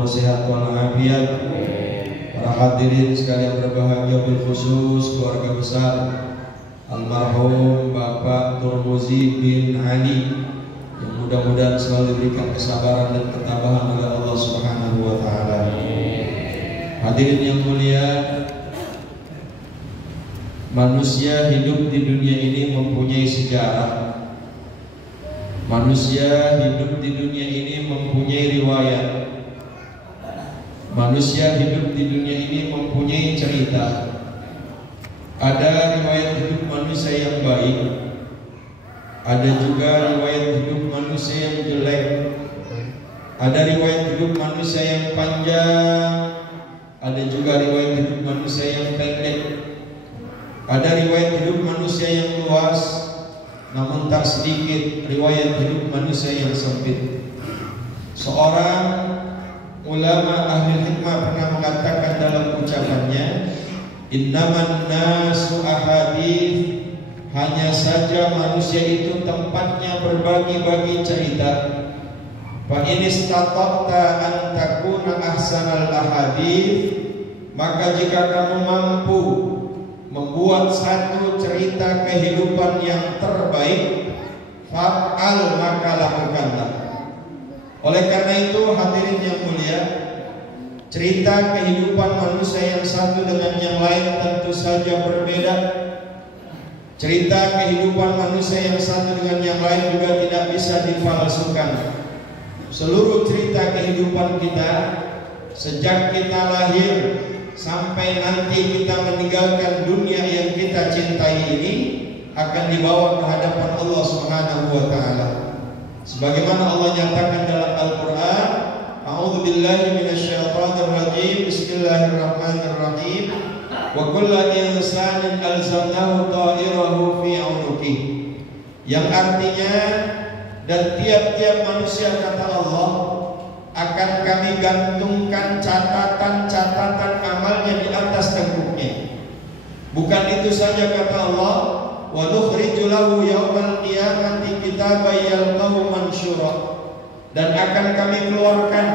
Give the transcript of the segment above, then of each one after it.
umur sehat walafiat. Para hadirin sekalian berbahagia, bil khusus keluarga besar almarhum Bapak Turmuzi bin Ali, yang mudah-mudahan selalu diberikan kesabaran dan ketabahan oleh Allah Subhanahu wa taala. Hadirin yang mulia, manusia hidup di dunia ini mempunyai sejarah. Manusia hidup di dunia ini mempunyai riwayat. Manusia hidup di dunia ini mempunyai cerita. Ada riwayat hidup manusia yang baik, ada juga riwayat hidup manusia yang jelek. Ada riwayat hidup manusia yang panjang, ada juga riwayat hidup manusia yang pendek. Ada riwayat hidup manusia yang luas, namun tak sedikit riwayat hidup manusia yang sempit. Seorang ulama ahli hikmah pernah mengatakan dalam ucapannya, innaman nasu ahadith, hanya saja manusia itu tempatnya berbagi-bagi cerita. Fa in istata'ta an takuna ahsanal ahadith, maka jika kamu mampu membuat satu cerita kehidupan yang terbaik, fa'al, maka lakukanlah. Oleh karena itu hadirin yang mulia, cerita kehidupan manusia yang satu dengan yang lain tentu saja berbeda. Cerita kehidupan manusia yang satu dengan yang lain juga tidak bisa dipalsukan. Seluruh cerita kehidupan kita sejak kita lahir sampai nanti kita meninggalkan dunia yang kita cintai ini akan dibawa ke hadapan Allah Subhanahu wa taala. Sebagaimana Allah nyatakan dalam Al-Qur'an, A'udzu billahi minasyaitonir rajim. Bismillahirrahmanirrahim. Wa kullu insanin alzamnahu ta'irahu fi 'unuqih. Yang artinya, dan tiap-tiap manusia, kata Allah, akan kami gantungkan catatan-catatan amalnya di atas tengkuknya. Bukan itu saja, kata Allah, wa nukhriju lahu yaumal qiyamati kitaban yalqahu mansyura, dan akan kami keluarkan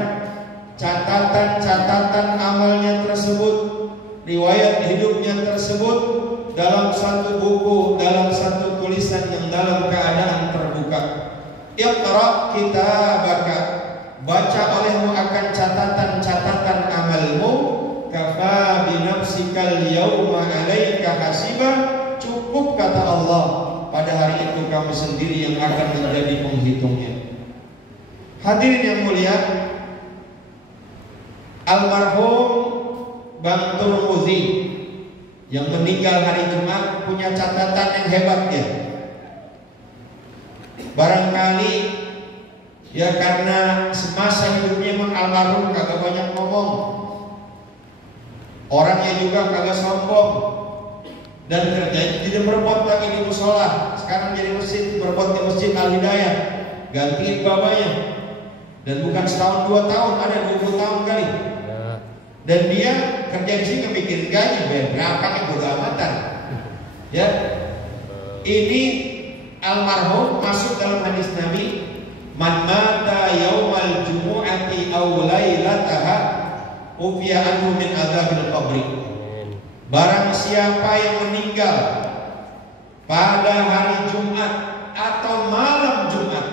catatan-catatan amalnya tersebut, riwayat hidupnya tersebut dalam satu buku, dalam satu tulisan yang dalam keadaan terbuka. Iqra kitabaka, baca olehmu akan catatan-catatan amalmu. Kafa binafsikal yawma 'alaika hasiba, cukup, kata Allah, pada hari itu kamu sendiri yang akan menjadi penghitungnya. Hadirin yang mulia, almarhum Bang Turmuzi yang meninggal hari Jumat punya catatan yang hebat ya. Barangkali ya karena semasa hidupnya memang almarhum kagak banyak ngomong, orangnya juga kagak sombong, dan kerjanya tidak berbuat lagi di musola. Sekarang jadi masjid, berbuat di Masjid Al-Hidayah, gantiin babanya. Dan bukan setahun 2 tahun, ada 20 tahun kali. Dan dia kerja di sini bikin gaji, berapa yang bodo amatan. Ya, ini almarhum masuk dalam hadis Nabi, man mata yaumal jumu'ati aw lailataha ufiya anhu min adzabil qabri. Barang siapa yang meninggal pada hari Jumat atau malam Jumat,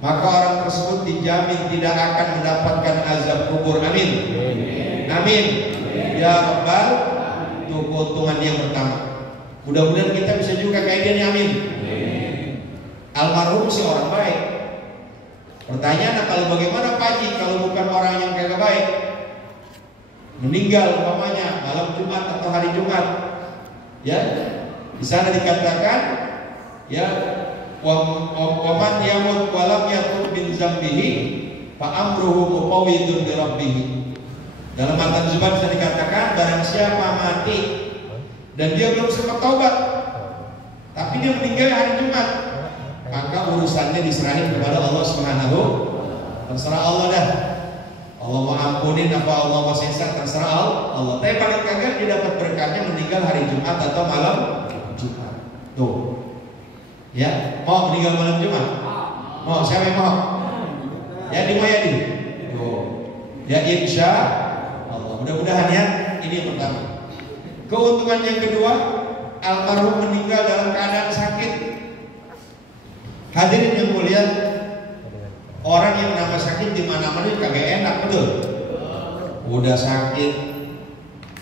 maka orang tersebut dijamin tidak akan mendapatkan azab kubur. Amin. Amin. Ya Rabbal, itu keuntungan yang pertama. Mudah-mudahan kita bisa juga kayak dia nih. Amin. Almarhum si orang baik. Pertanyaan, kalau bagaimana Pak Haji kalau bukan orang yang kagak baik? Meninggal umpamanya malam Jumat atau hari Jumat, ya di sana dikatakan ya waman yamut walam yatub bin zambihi fa amruhu mufawwidun li rabbih. Dalam matan Zubair bisa dikatakan barang siapa mati dan dia belum sempat taubat tapi dia meninggal hari Jumat, maka urusannya diserahin kepada Allah Subhanahu. Terserah Allah dah. Allah mau ampunin apa Allah mau sesat, terserah Allah. Tapi paling kagak dia dapat berkahnya meninggal hari Jumat atau malam Jumat. Tuh. Ya, mau meninggal malam Jumat? Mau, siapa yang mau? Ya di Mayadi. Tuh. Ya insya Allah. Mudah-mudahan ya. Ini yang pertama. Keuntungan yang kedua, almarhum meninggal dalam keadaan sakit. Hadirin yang mulia, orang yang nama sakit di mana-mana kagak enak, betul? Udah sakit,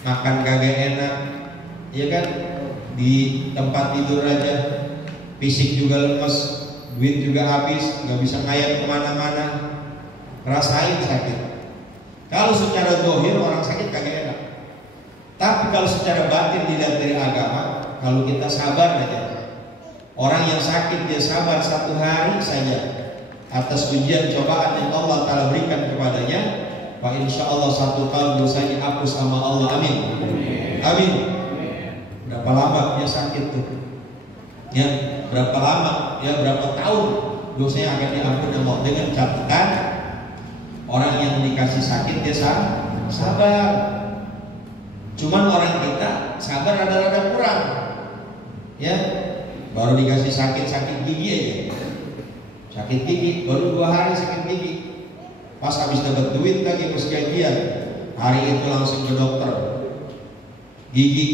makan kagak enak, ya kan? Di tempat tidur aja, fisik juga lemes, duit juga habis, nggak bisa ngayap kemana-mana, rasain sakit. Kalau secara zahir orang sakit kagak enak, tapi kalau secara batin dilihat dari agama, kalau kita sabar aja. Orang yang sakit dia sabar 1 hari saja atas ujian cobaan yang Allah Ta'ala berikan kepadanya, Pak insya Allah 1 tahun dosanya hapus sama Allah. Amin. Amin. Berapa lama dia sakit tuh? Ya, berapa lama? Ya, berapa tahun dosanya akan diampuni Allah, dengan catatan orang yang dikasih sakit dia sabar. Cuman orang kita sabar rada-rada kurang. Ya, baru dikasih sakit gigi aja. Sakit gigi, baru 2 hari sakit gigi. Pas habis dapat duit lagi pas gajian, hari itu langsung ke dokter gigi,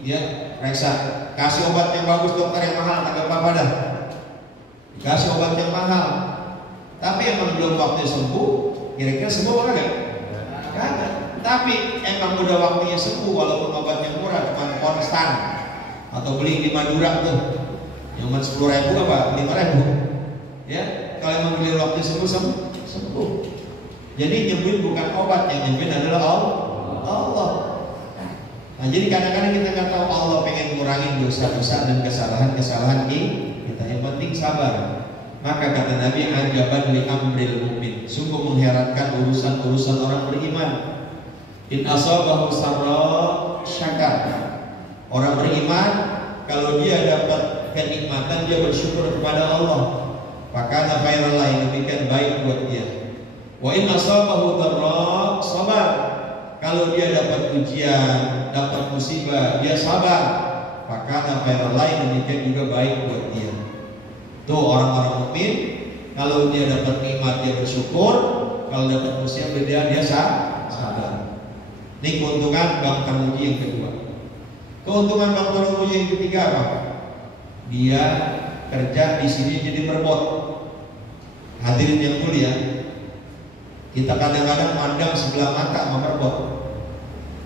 ya, periksa, kasih obat yang bagus dokter, yang mahal, agak apa-apa dah. Dikasih obat yang mahal, tapi emang belum waktunya sembuh. Kira-kira sembuh apa enggak? Kagak. Tapi emang udah waktunya sembuh, walaupun obatnya murah, cuma konstan. Atau beli di Madura tuh, yang 10.000 apa 5.000, ya. Kalau emang beli waktu sembuh. Jadi nyembuhin bukan obat, yang nyembuhin adalah Allah. Nah, jadi kadang-kadang kita nggak tahu Allah pengen ngurangin dosa-dosa dan kesalahan-kesalahan kita. Yang penting sabar. Maka kata Nabi, ajaban li amril mu'min, sungguh mengherankan urusan-urusan orang beriman. In asabahu sarra syakar. Orang beriman kalau dia dapat kenikmatan dia bersyukur kepada Allah, maka khairal lain, demikian baik buat dia. Wa in asabahu dharra sabar. Kalau dia dapat ujian, dapat musibah, dia sabar, maka khairal lain, demikian juga baik buat dia. Tuh orang-orang mukmin, kalau dia dapat nikmat dia bersyukur, kalau dapat musibah dia sabar. Ini keuntungan Bang Tarmuji yang kedua. Keuntungan Bang Tarmuji yang ketiga apa? Dia kerja di sini jadi merbot. Hadirin yang mulia, kita kadang-kadang mandang sebelah mata sama merbot.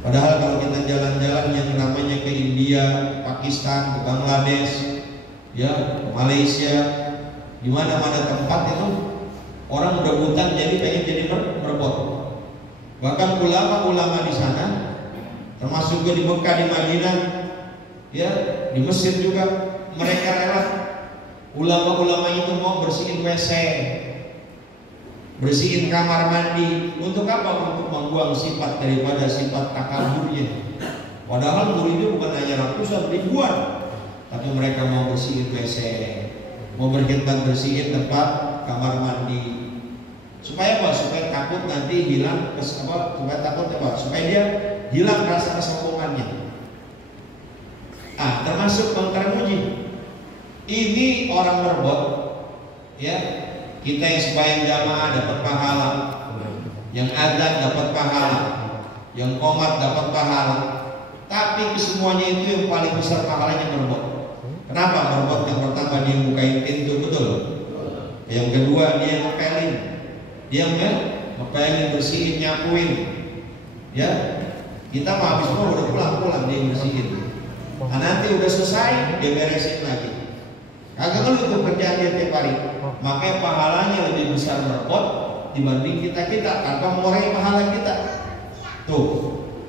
Padahal kalau kita jalan-jalan yang namanya ke India, Pakistan, ke Bangladesh, ya, ke Malaysia, di mana-mana tempat itu orang rebutan jadi pengen jadi merbot. Bahkan ulama-ulama di sana, termasuk juga di Mekah, di Madinah, ya, di Mesir juga, mereka rela. Ulama-ulama itu mau bersihin WC, bersihin kamar mandi. Untuk apa? Untuk membuang sifat daripada sifat takaburnya. Padahal muridnya bukan hanya ratusan, ribuan, tapi mereka mau bersihin WC, mau berkhidmat bersihin tempat kamar mandi. Supaya apa? Supaya takut nanti hilang supaya takut apa? Supaya dia hilang rasa kesombongannya. Termasuk Bang Tarmuji. Ini orang merbot, ya. Kita yang sembahyang jamaah dapat pahala, yang adzan dapat pahala, yang qomat dapat pahala. Tapi kesemuanya itu yang paling besar pahalanya merbot. Kenapa? Merbot yang pertama dia bukain pintu, betul. Yang kedua dia ngepelin, ngepelin, bersihin, nyapuin. Ya, kita mah habis mau udah pulang dia bersihin. Nah, nanti udah selesai dia beresin lagi. Kagak lu itu kerjaan dia tiap hari. Makanya pahalanya lebih besar merbot dibanding kita tanpa mengurangi pahala kita. Tuh,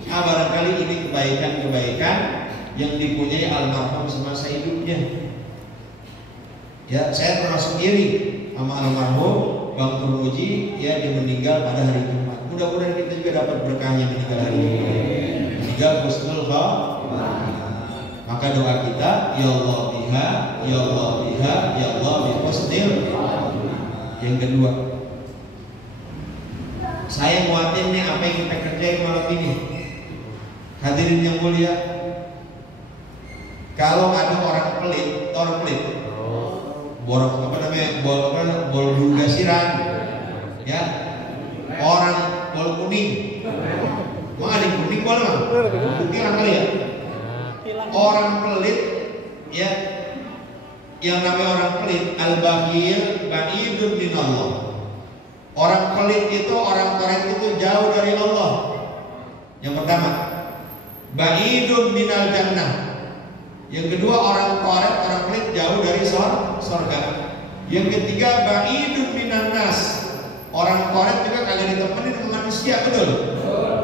barangkali ini kebaikan-kebaikan yang dipunyai almarhum semasa hidupnya. Ya, saya termasuk iri sama almarhum Bang Tarmuji, ya, dia meninggal pada hari Jumat. Mudah-mudahan kita juga dapat berkahnya meninggal hari ini. Meninggal husnul khatimah. Maka doa kita, ya Allah biha, ya Allah biha, ya Allah bi husnil. Yang kedua, saya muatin nih apa yang kita kerjain malam ini. Hadirin yang mulia, kalau ada orang pelit, borok apa namanya, bol bulgasiran, ya, orang bol kuning. Mau ada kuning bol mah? Hilang kali ya. Orang pelit ya, yang namanya orang pelit al-bakhil ba'idun minallah. Orang pelit itu, orang koret itu jauh dari Allah. Yang pertama, ba'idun minal jannah. Yang kedua, orang koret, orang pelit jauh dari surga. Yang ketiga, ba'idun minan nas. Orang koret juga kagak ditemenin dengan manusia, betul?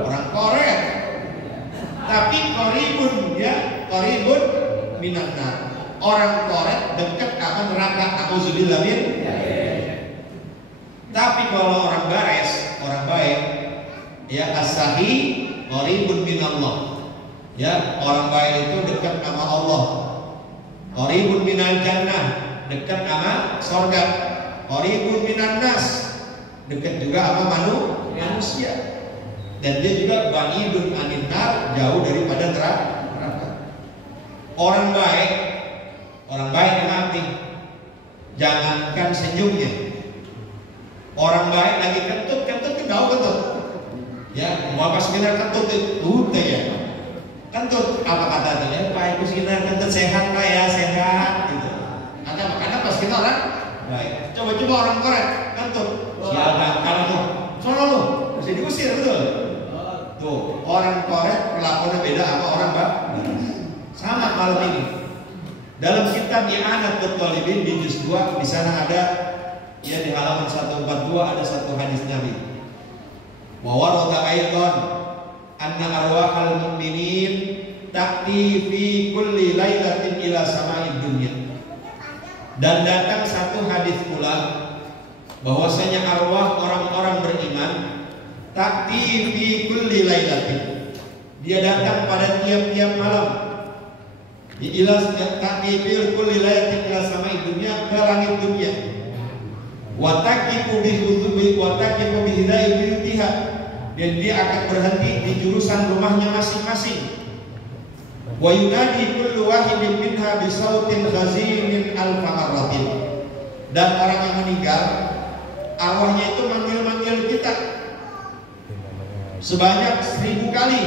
Orang koret. Tapi qaribun ya, qaribun minan nar. Orang koret dekat sama neraka. Auzubillah min. Tapi kalau orang bares, orang baik, ya as-sahi qaribun minallah. Ya, orang baik itu dekat sama Allah. Qaribun minal jannah, dekat sama surga. Qaribun minan nas, dekat juga sama manusia. Dan dia juga ba'idun anin nar, jauh daripada neraka. Orang baik mati. Jangankan senyumnya. Orang baik lagi kentut jauh kentut. Ya, mau pas kita kentut itu ya. Kentut apa kata dia? Pak Ibu Sinar kentut sehat Pak ya, sehat gitu. Karena pas kita orang baik. Coba orang koret kentut. Siapa kalau tuh? Sono lu, mesti diusir betul. Tuh, orang koret perlakuannya beda sama orang sama malam ini. Dalam kitab I'anatul Talibin di juz 2 di sana ada ya di halaman 142 ada satu hadis Nabi. Wa warada aidan anna arwahal mu'minin ta'ti fi kulli lailatin ila sama'id dunya. Dan datang satu hadis pula bahwasanya arwah orang-orang beriman ta'ti fi kulli lailatin. Dia datang pada tiap-tiap malam. Ila ta'ti fi kulli lailatin ila sama'id dunya, ke langit dunia. Wa taqifu bi hudumi wa taqifu bi hidayah biyutiha. Dan dia akan berhenti di jurusan rumahnya masing-masing. Wa yunadi kullu wahidin minha bi sautin ghazinin alfa marratin. Dan orang yang meninggal arwahnya itu manggil-manggil kita sebanyak 1000 kali.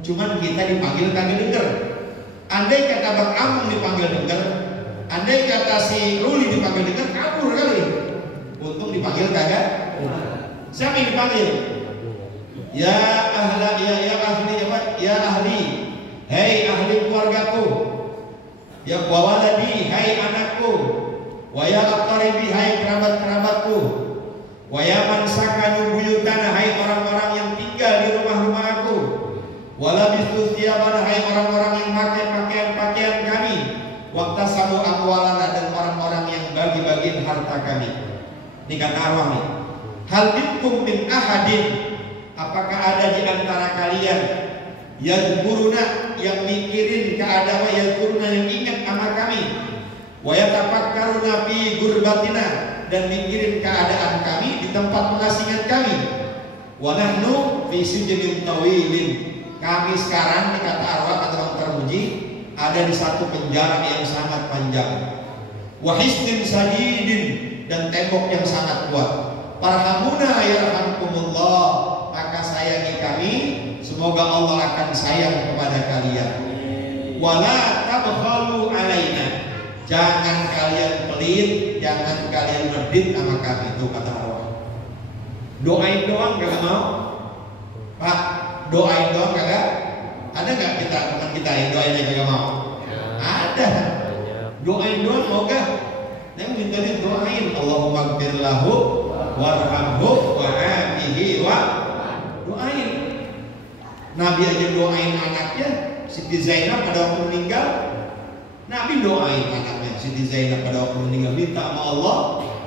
Cuman kita dipanggil kagak denger. Andai kata Bang Amung dipanggil denger, andai kata si Ruli dipanggil denger, kabur kali. Untung dipanggil kagak. Siapa yang dipanggil? Ya ahli, ya ahli, hei ahli keluargaku. Ya wawaladi, hai anakku. Wa ya aqaribi, hai kerabat-kerabatku. Wa ya man sakanu buyutana, hai orang-orang yang tinggal di rumah-rumah aku. Wa labistu thiyabana, hai orang-orang yang pakai pakaian-pakaian kami. Wa tasamu amwalana, dan orang-orang yang bagi-bagi harta kami. Ini kata arwah nih. Hal minkum min ahadin, apakah ada di antara kalian yadhkuruna, yang mikirin keadaan, yadhkuruna yang ingat sama kami, wa yatafakkaruna fi gurbatina, dan mikirin keadaan kami di tempat pengasingan kami. Wa nahnu fi sijnin tawilin, kami sekarang, dikata arwah kata orang termuji, ada di satu penjara yang sangat panjang. Wa hisnin sadidin, dan tembok yang sangat kuat. Farhamuna yarhamkumullah, maka sayangi kami, semoga Allah akan sayang kepada kalian. Wala tabkhalu alaina, jangan kalian pelit, jangan kalian medit sama kami. Itu kata Allah. Doain doang kagak mau? Pak, doain doang kagak? Ada nggak kita teman kita yang doainnya kagak mau? Ada. Doain doang mau gak? Yang minta dia doain, Allahumma gfir lahu warhamhu wa'afihi wa doain. Nabi aja doain anaknya Siti Zainab pada waktu meninggal. Nabi doain anaknya Siti Zainab pada waktu meninggal, minta sama Allah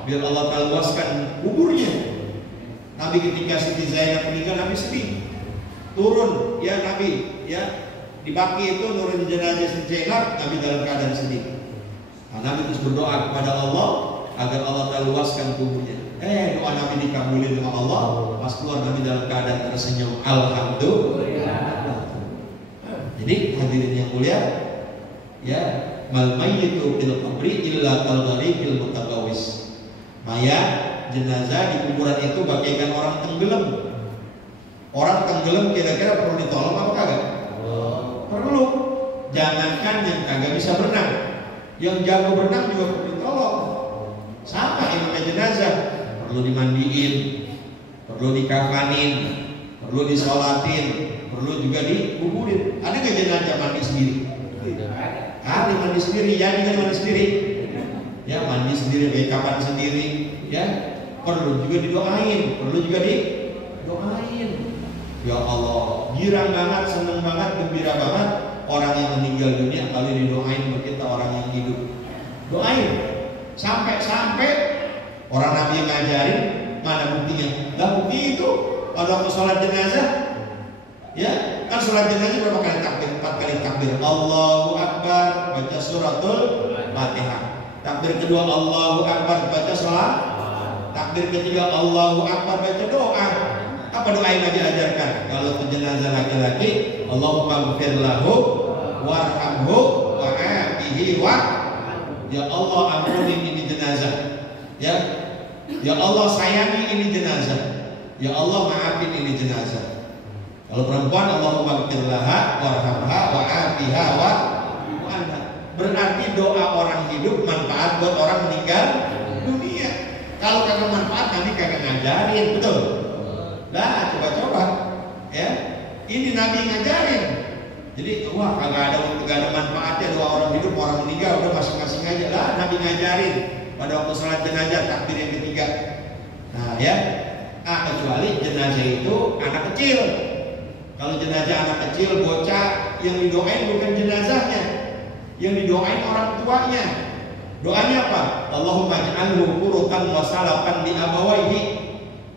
biar Allah luaskan kuburnya. Nabi ketika Siti Zainab meninggal, Nabi sedih. Turun ya Nabi ya di Baki itu turun jenazah Siti Zainab, Nabi dalam keadaan sedih. Nah, Nabi terus berdoa kepada Allah agar Allah luaskan kuburnya. Doa Nabi dikabulin sama Allah. Pas keluar Nabi dalam keadaan tersenyum, alhamdulillah. Jadi hadirin yang mulia, ya, mal mayyitu fil qabri illa kal gharibil mutagawis. Mayat jenazah di kuburan itu bagaikan orang tenggelam. Orang tenggelam kira-kira perlu ditolong apa kagak? Perlu. Jangankan yang kagak bisa berenang, yang jago berenang juga perlu ditolong. Sama imam jenazah, perlu dimandiin, perlu dikafanin, perlu disolatin, perlu juga dikuburin. Ada nggak jenazah mandi sendiri? Ada mandi sendiri, jadi kan mandi sendiri. Ya mandi sendiri, kapan sendiri, ya perlu juga didoain, perlu juga didoain. Ya Allah, girang banget, seneng banget, gembira banget orang yang meninggal dunia kalau didoain kita orang yang hidup. Doain. Sampai orang Nabi ngajarin, mana buktinya? Lah bukti itu pada waktu sholat jenazah, ya kan sholat jenazah berapa kali takbir? 4 kali takbir. Allahu Akbar, baca suratul Fatihah. Takbir kedua Allahu Akbar, baca sholat. Takbir ketiga Allahu Akbar, baca doa. Apa doa yang Nabi ajarkan? Kalau ke jenazah laki-laki, Allahumma ghfir lahu warhamhu wa'afihi wa. Ya Allah ampuni ini jenazah. Ya Allah sayangi ini jenazah. Ya Allah maafin ini jenazah. Kalau perempuan Allahumma ghfir laha warhamha wa'afiha wa anha. Berarti doa orang hidup manfaat buat orang meninggal dunia. Kalau kagak manfaat Nabi kagak ngajarin, betul? Nah, coba-coba ya. Ini Nabi ngajarin. Jadi wah kagak ada manfaatnya doa orang hidup, orang meninggal udah masing-masing aja lah. Nabi ngajarin pada waktu sholat jenazah takbir yang ketiga. Nah ya, kecuali jenazah itu anak kecil. Kalau jenazah anak kecil bocah, yang didoain bukan jenazahnya, yang didoain orang tuanya. Doanya apa? Allahumma ij'alhu qurratan wa salafan li abawaihi.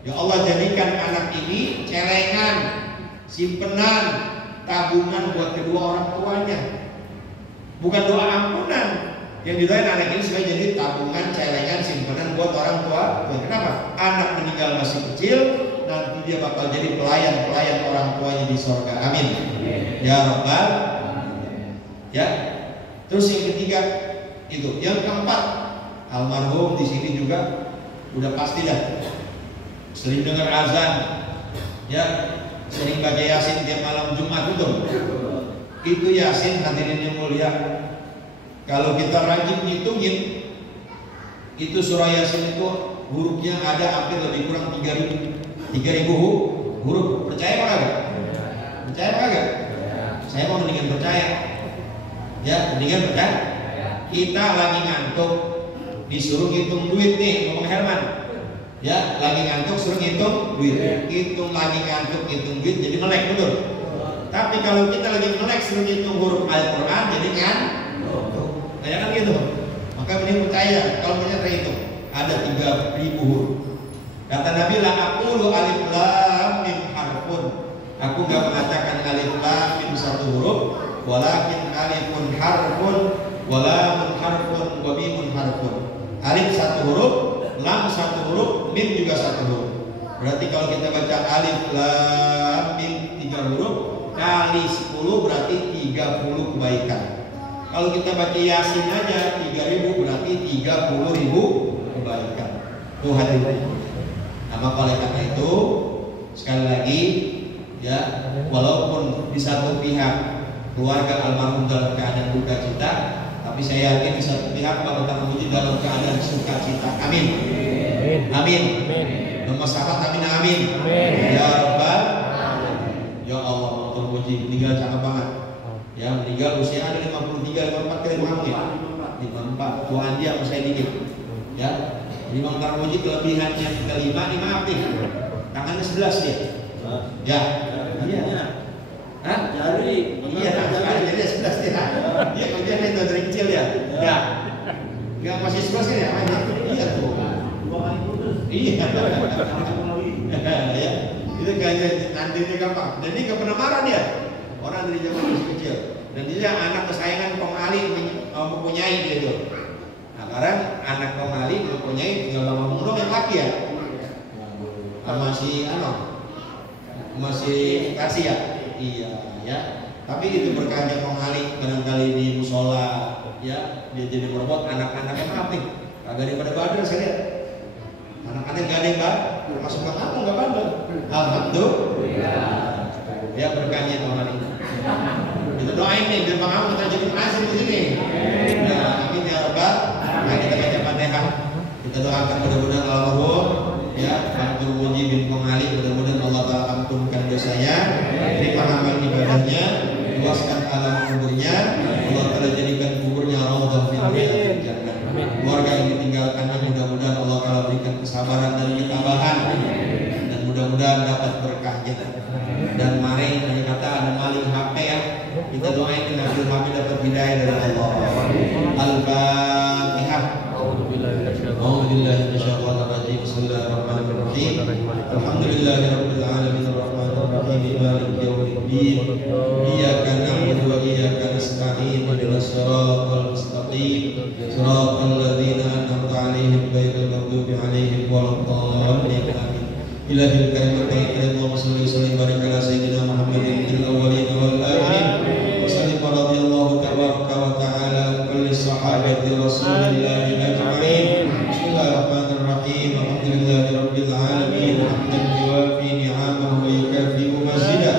Ya Allah jadikan anak ini celengan, simpenan, tabungan buat kedua orang tuanya. Bukan doa ampunan. Yang didoain anak ini supaya jadi tabungan, celengan, simpenan buat orang tua. Kenapa? Anak meninggal masih kecil, nanti dia bakal jadi pelayan orang tuanya di surga. Amin. Ya Rabbal. Ya. Terus yang ketiga itu, yang keempat, almarhum di sini juga udah pasti dah sering dengar azan, ya sering baca Yasin tiap malam Jumat itu Yasin hadirin yang mulia. Kalau kita rajin ngitungin, itu surah Yasin itu hurufnya ada hampir lebih kurang 3.000 huruf. Percaya apa kagak? Percaya apa kagak? Saya mau mendingan percaya. Ya, mendingan percaya. Kita lagi ngantuk, disuruh hitung duit nih, ngomong Herman. Ya, lagi ngantuk suruh ngitung duit. Hitung lagi ngantuk, hitung duit jadi melek, betul. Tapi kalau kita lagi melek suruh ngitung huruf Al-Qur'an jadi ngantuk. Kayak kan gitu. Maka mending percaya, kalau ternyata itu ada 3.000 huruf. Kata Nabi, la aqulu alif lam mim harfun. Aku enggak mengatakan alif lam mim satu huruf, walakin alifun harfun, wa lamun harfun, wa mimun harfun. Alif satu huruf, lam satu huruf, mim juga satu huruf. Berarti kalau kita baca alif lam mim 3 huruf kali 10 berarti 30 kebaikan. Kalau kita baca Yasin aja 3.000 berarti 30.000 kebaikan. Tuh hadirin. Nah, maka oleh karena itu sekali lagi ya, walaupun di satu pihak keluarga almarhum dalam keadaan duka cita, tapi saya yakin di satu pihak Pak Ustaz Muji dalam keadaan sukacita. Amin. Amin. Nomor sahabat amin amin. Ya Rabbal. Ya Allah, Pak Ustaz Muji meninggal cakep banget. Ya meninggal usia ada 53, 54 kali kamu ya. 54. Tuhan dia sama saya dikit. Ya. Jadi Bang Tarmuji kelebihannya kelima ini maaf nih. Tangannya 11 dia. Ya. Iya. Hah? Jari. Iya, tangan jadi 11 dia. Iya, kerjanya itu dari kecil ya. Ya. Enggak masih 11 kan ya? Iya tuh. 2 kali putus. Iya. Ya. Itu kayaknya nanti ini gampang. Dan ini enggak pernah marah dia. Orang dari zaman masih kecil. Dan dia anak kesayangan Kong Ali mempunyai dia itu. Nah, sekarang anak Kong Ali mempunyai tinggal sama Mungdong yang laki ya. Sama si masih kasih ya. Iya ya. Tapi itu berkahnya Kong Ali barangkali di musola ya, dia jadi merebut anak-anaknya maaf nih. Kagak ada pada badan saya lihat. Anak-anak gak ada yang masuk ke kamu nggak bandel. Alhamdulillah. Ya berkahnya Tuhan ini. Kita doain nih biar kamu kita jadi penghasil di sini. Nah, amin ya rabbal. Nah, kita baca Fatihah. Kita doakan mudah-mudahan almarhum ya Abdul Muji bin Komali, mudah-mudahan Allah Ta'ala ampunkan dosanya, terima amal ibadahnya, luaskan alam kuburnya, Allah Ta'ala jadikan kuburnya raudhah min riyadil jannah. Keluarga yang ditinggalkannya mudah-mudahan Allah Ta'ala berikan kesabaran dan ketabahan, dan mudah-mudahan dapat berkahnya. Dan mari kata ada maling HP ya, kita doain dengan HP dapat hidayah dari Allah. Al-Fatihah. A'udzubillahi minasyaitonir rajim. Bismillahirrahmanirrahim. Alhamdulillahirabbil alamin arrahmanir rahim maliki yaumiddin. Iyyaka na'budu wa iyyaka nasta'in. Ihdinas siratal mustaqim. Siratal ladzina an'amta 'alaihim ghairil maghdubi 'alaihim waladdallin. Ilahil karimati Allahumma shalli wa sallim wa barik ala sayyidina Muhammadin fil awwalin wal akhirin. Wa sallim radhiyallahu tabaraka wa ta'ala an kulli sahabati Rasulillahi ajma'in. Bismillahirrahmanirrahim. Alhamdulillahi rabbil alamin. Hamdan yuwafi ni'amahu wa yukafi'u mazidah.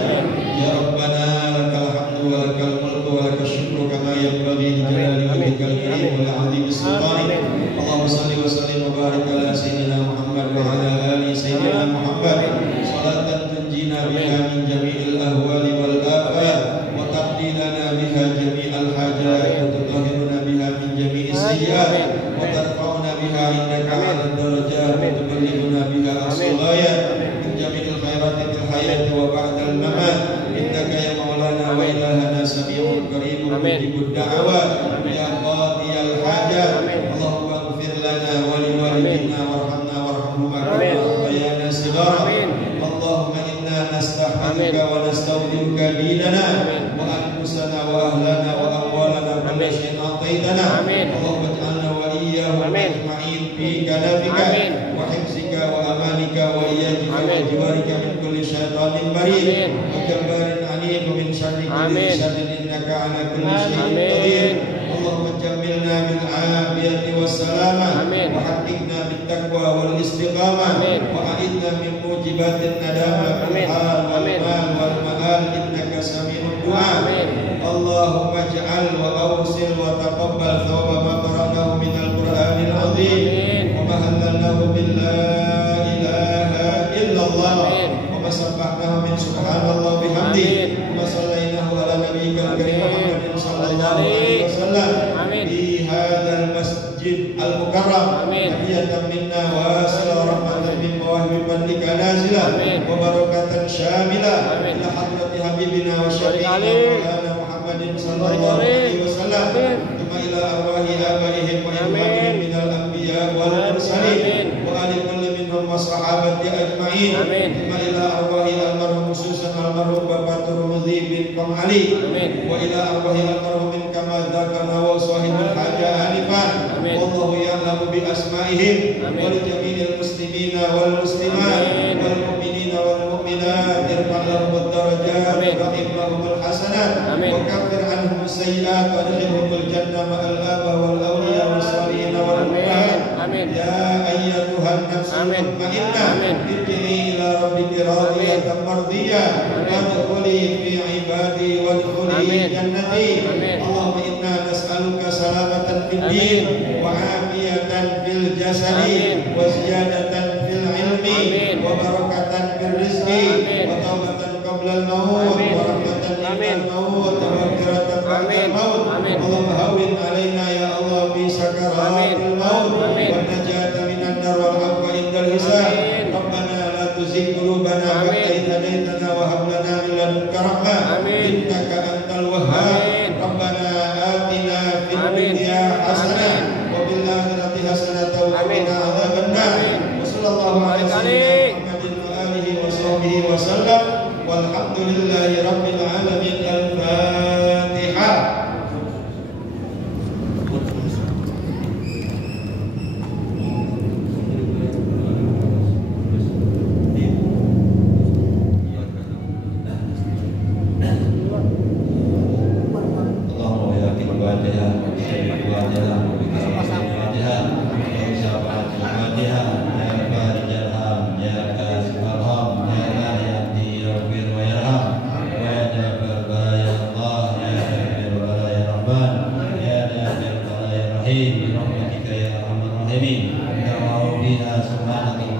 Ya Rabbana lakal hamdu wa lakal mulku wa lakal syukru kama yanbaghi li jalali wajhikal karim wa li 'azimi sultanik. Allahumma shalli wa sallim wa barik ala sayyidina Muhammad wa ala ali sayyidina Muhammad. Salatan tunjina biha min jami'il ahwali wal afat wa taqdilana biha jami'al hajat wa tutahhiruna biha min jami'is sayyi'at wa tarfa'una biha indaka 'ala darajat wa tuballighuna biha as-salayat min jami'il khairati fil hayati wa ba'dal mamat. Innaka ya maulana wa ilahana sami'un qaribun mujibud da'awat ya qadiyal hajat. Allahumma ighfir lana wa li walidina warhamna warhamhuma kama rabbayana shighara. Allahumma inna nasta'hinuka wa nasta'udzuka dinana wa anfusana wa ahlana wa amwalana wa kulla shay'in a'taitana. Allahumma ij'alna wa iyyahum ajma'in fi kanafika wa hifzika wa amanika wa iyyaka wa jiwarika min kulli syaitanir marid wa jabbarin 'anid min syarri kulli syai'in innaka 'ala kulli syai'in qadir. Allahumma jammilna bil 'afiyati was salamah wa haqqina bit taqwa wal istiqamah wa a'idna min mujibatin nadama fil hal wal mal wal ma'al innaka sami'ud du'a. Allahumma ij'al wa awsil wa taqabbal thawaba ma qara'nahu minal Qur'anil 'azim wa ma halalnahu bil la ilaha illallah wa ma sabbahnahu min subhanallah bihamdi wa sallainahu ala nabiyyikal karim Muhammadin sallallahu alaihi wasallam fi hadzal masjid al-mukarram tahiyatan minna wa assalamu rahmatan min mawahib fadlika nazila wa barakatan syamila ila hadrati habibina wa syafi'ina Muhammadin sallallahu alaihi wasallam thumma ila arwahi abaihim wa ikhwanihim minal anbiya wal mursalin wa ali kulli minhum wa sahabati ajma'in thumma ila arwahi almarhum khususan almarhum Bapak Turmuzi bin Komali wa ila arwahi almarhumin kama dzakana wa sahibul haja hanifan wallahu ya'lamu bi asma'ihim wa li jami'il muslimina wal muslimat wal mu'minina wal mu'minat irfa'lahum ad-darajat wa qihmahumul hasanat wa kaffir anhum as-sayyi'at wa adkhilhumul jannah ma'al aba wal awliya was salihin wal ummahat. Ya ayyatuhan nafsul mutmainnah irji'i ila rabbiki radiyatan mardiyah wadkhuli fi ibadi wadkhuli jannati. Allahumma inna nas'aluka salamatan fid din wa afiyatan fil jasadi wa ziyadatan fil ilmi wa barakatan fil rizqi wa taubatan qabla al-maut wa rahmatan inda al-maut wa maghfiratan ba'da al-maut. Allahumma hawwin alaina ya Allah bi sakaratil maut wa najata minan nar wal 'afwa indal hisab. Rabbana la tuzigh qulubana ba'da idh hadaytana wa hab lana min ladunka rahmah innaka antal wahhab. Rabbana atina fid dunya hasanah wa fil akhirati hasanah wa qina adzabannar. Wa sallallahu alaihi Muhammadin wa alihi wa sahbihi wa sallam walhamdulillahi rabbil alamin. Al-Fatihah. Ya rahim bi rahmatika ya arhamar rahimin. Ya rabbina subhanaka